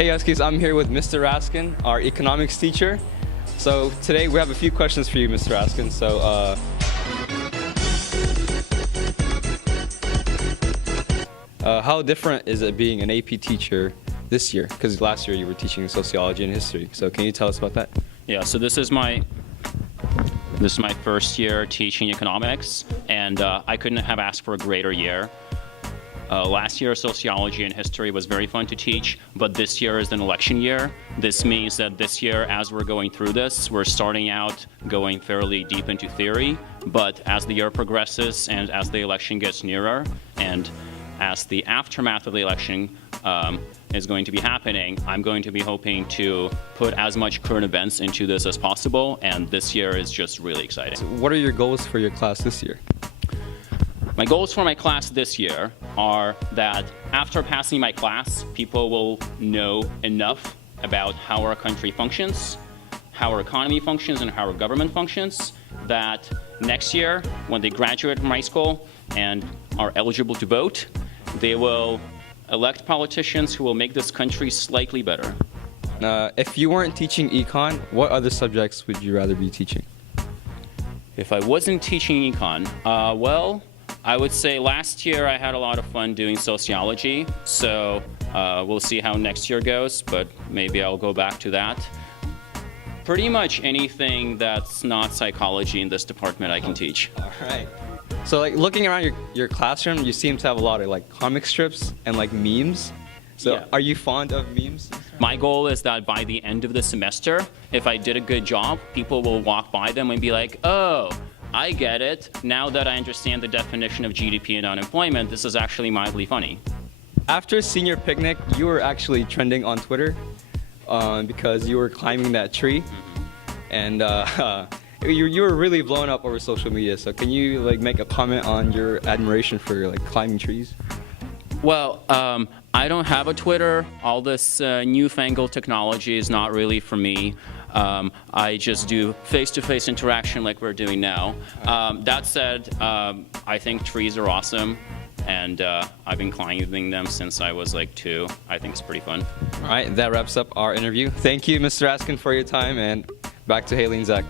Hey Huskies, I'm here with Mr. Raskin, our economics teacher. So today we have a few questions for you, Mr. Raskin. So how different is it being an AP teacher this year? Because last year you were teaching sociology and history. So can you tell us about that? Yeah, so this is my first year teaching economics, and I couldn't have asked for a greater year. Last year, sociology and history was very fun to teach, but this year is an election year. This means that this year, as we're going through this, we're starting out going fairly deep into theory, but as the year progresses and as the election gets nearer, and as the aftermath of the election is going to be happening, I'm going to be hoping to put as much current events into this as possible, and this year is just really exciting. So what are your goals for your class this year? My goals for my class this year are that after passing my class, people will know enough about how our country functions, how our economy functions, and how our government functions, that next year, when they graduate from high school and are eligible to vote, they will elect politicians who will make this country slightly better. If you weren't teaching econ, what other subjects would you rather be teaching? If I wasn't teaching econ, well, I would say last year I had a lot of fun doing sociology, so we'll see how next year goes, but maybe I'll go back to that. Pretty much anything that's not psychology in this department I can teach. All right. So like looking around your classroom, you seem to have a lot of like comic strips and like memes. So Yeah. Are you fond of memes? My goal is that by the end of the semester, if I did a good job, people will walk by them and be like, oh, I get it. Now that I understand the definition of GDP and unemployment, this is actually mildly funny. After senior picnic, you were actually trending on Twitter because you were climbing that tree, and you were really blown up over social media. So can you like make a comment on your admiration for like climbing trees? Well, I don't have a Twitter. All this newfangled technology is not really for me. I just do face-to-face interaction like we're doing now. That said, I think trees are awesome, and I've been climbing them since I was like 2. I think it's pretty fun. All right, that wraps up our interview. Thank you, Mr. Raskin, for your time, and back to Haley and Zach.